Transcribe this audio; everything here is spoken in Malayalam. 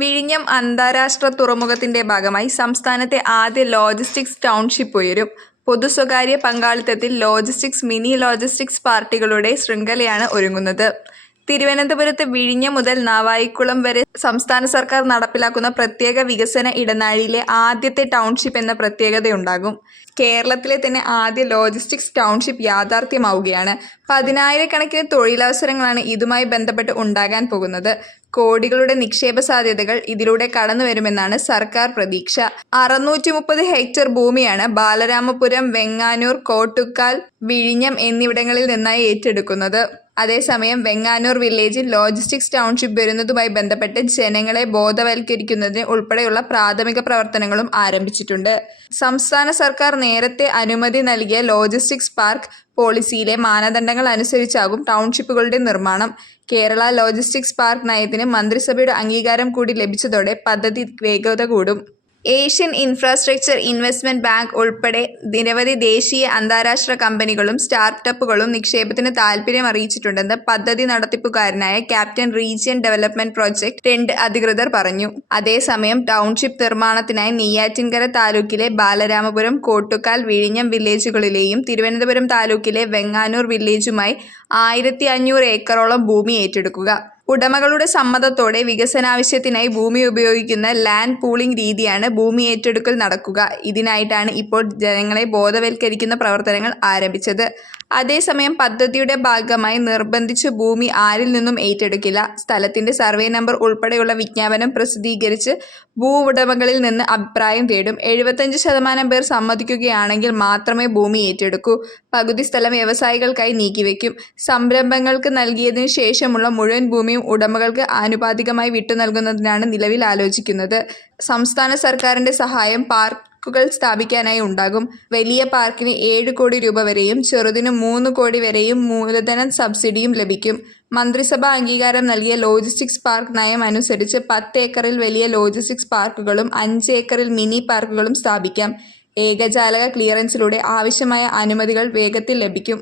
വിഴിഞ്ഞം അന്താരാഷ്ട്ര തുറമുഖത്തിന്റെ ഭാഗമായി സംസ്ഥാനത്തെ ആദ്യ ലോജിസ്റ്റിക്സ് ടൗൺഷിപ്പ് ഉയരും. പൊതു-സ്വകാര്യ പങ്കാളിത്തത്തിൽ ലോജിസ്റ്റിക്സ് മിനി ലോജിസ്റ്റിക്സ് പാർക്കുകളുടെ ശൃംഖലയാണ് ഒരുങ്ങുന്നത്. തിരുവനന്തപുരത്ത് വിഴിഞ്ഞം മുതൽ നാവായിക്കുളം വരെ സംസ്ഥാന സർക്കാർ നടപ്പിലാക്കുന്ന പ്രത്യേക വികസന ഇടനാഴിയിലെ ആദ്യത്തെ ടൗൺഷിപ്പ് എന്ന പ്രത്യേകതയുണ്ടാകും. കേരളത്തിലെ തന്നെ ആദ്യ ലോജിസ്റ്റിക്സ് ടൗൺഷിപ്പ് യാഥാർത്ഥ്യമാവുകയാണ്. 10,000-കണക്കിന് തൊഴിലവസരങ്ങളാണ് ഇതുമായി ബന്ധപ്പെട്ട് ഉണ്ടാകാൻ പോകുന്നത്. കോടികളുടെ നിക്ഷേപ സാധ്യതകൾ ഇതിലൂടെ കടന്നുവരുമെന്നാണ് സർക്കാർ പ്രതീക്ഷ. 630 ഹെക്ടർ ഭൂമിയാണ് ബാലരാമപുരം, വെങ്ങാനൂർ, കോട്ടുക്കാൽ, വിഴിഞ്ഞം എന്നിവിടങ്ങളിൽ നിന്നായി ഏറ്റെടുക്കുന്നത്. അതേസമയം വെങ്ങാനൂർ വില്ലേജിൽ ലോജിസ്റ്റിക്സ് ടൗൺഷിപ്പ് വരുന്നതുമായി ബന്ധപ്പെട്ട് ജനങ്ങളെ ബോധവൽക്കരിക്കുന്നതിന് ഉൾപ്പെടെയുള്ള പ്രാഥമിക പ്രവർത്തനങ്ങളും ആരംഭിച്ചിട്ടുണ്ട്. സംസ്ഥാന സർക്കാർ നേരത്തെ അനുമതി നൽകിയ ലോജിസ്റ്റിക്സ് പാർക്ക് പോളിസിയിലെ മാനദണ്ഡങ്ങൾ അനുസരിച്ചാകും ടൗൺഷിപ്പുകളുടെ നിർമ്മാണം. കേരള ലോജിസ്റ്റിക്സ് പാർക്ക് നയത്തിന് മന്ത്രിസഭയുടെ അംഗീകാരം കൂടി ലഭിച്ചതോടെ പദ്ധതി വേഗത കൂടും. ഏഷ്യൻ ഇൻഫ്രാസ്ട്രക്ചർ ഇൻവെസ്റ്റ്മെന്റ് ബാങ്ക് ഉൾപ്പെടെ നിരവധി ദേശീയ, അന്താരാഷ്ട്ര കമ്പനികളും സ്റ്റാർട്ടപ്പുകളും നിക്ഷേപത്തിന് താൽപര്യം അറിയിച്ചിട്ടുണ്ടെന്ന് പദ്ധതി നടത്തിപ്പുകാരനായ ക്യാപ്റ്റൻ റീജിയൻ ഡെവലപ്മെന്റ് പ്രോജക്ട് 2 അധികൃതർ പറഞ്ഞു. അതേസമയം ടൗൺഷിപ്പ് നിർമ്മാണത്തിനായി നെയ്യാറ്റിൻകര താലൂക്കിലെ ബാലരാമപുരം, കോട്ടുക്കാൽ, വിഴിഞ്ഞം വില്ലേജുകളിലെയും തിരുവനന്തപുരം താലൂക്കിലെ വെങ്ങാനൂർ വില്ലേജുമായി 1500 ഏക്കറോളം ഭൂമി ഏറ്റെടുക്കുക. ഉടമകളുടെ സമ്മതത്തോടെ വികസനാവശ്യത്തിനായി ഭൂമി ഉപയോഗിക്കുന്ന ലാൻഡ് പൂളിംഗ് രീതിയാണ് ഭൂമി ഏറ്റെടുക്കൽ നടക്കുക. ഇതിനായിട്ടാണ് ഇപ്പോൾ ജനങ്ങളെ ബോധവൽക്കരിക്കുന്ന പ്രവർത്തനങ്ങൾ ആരംഭിച്ചത്. അതേസമയം പദ്ധതിയുടെ ഭാഗമായി നിർബന്ധിച്ച് ഭൂമി ആരിൽ നിന്നും ഏറ്റെടുക്കില്ല. സ്ഥലത്തിന്റെ സർവേ നമ്പർ ഉൾപ്പെടെയുള്ള വിജ്ഞാപനം പ്രസിദ്ധീകരിച്ച് ഭൂവുടമകളിൽ നിന്ന് അഭിപ്രായം തേടും. 75% പേർ സമ്മതിക്കുകയാണെങ്കിൽ മാത്രമേ ഭൂമി ഏറ്റെടുക്കൂ. പകുതി സ്ഥലം വ്യവസായികൾക്കായി നീക്കിവെക്കും. സംരംഭങ്ങൾക്ക് നൽകിയതിനു ശേഷമുള്ള മുഴുവൻ ഭൂമിയും ഉടമകൾക്ക് ആനുപാതികമായി വിട്ടുനൽകുന്നതിനാണ് നിലവിൽ ആലോചിക്കുന്നത്. സംസ്ഥാന സർക്കാരിന്റെ സഹായം പാർക്കുകൾ സ്ഥാപിക്കാനായി ഉണ്ടാകും. വലിയ പാർക്കിന് 7 കോടി രൂപ വരെയും ചെറുതിന് 3 കോടി വരെയും മൂലധന സബ്സിഡിയും ലഭിക്കും. മന്ത്രിസഭ അംഗീകാരം നൽകിയ ലോജിസ്റ്റിക്സ് പാർക്ക് നയം അനുസരിച്ച് 10 ഏക്കറിൽ വലിയ ലോജിസ്റ്റിക്സ് പാർക്കുകളും 5 ഏക്കറിൽ മിനി പാർക്കുകളും സ്ഥാപിക്കാം. ഏകജാലക ക്ലിയറൻസിലൂടെ ആവശ്യമായ അനുമതികൾ വേഗത്തിൽ ലഭിക്കും.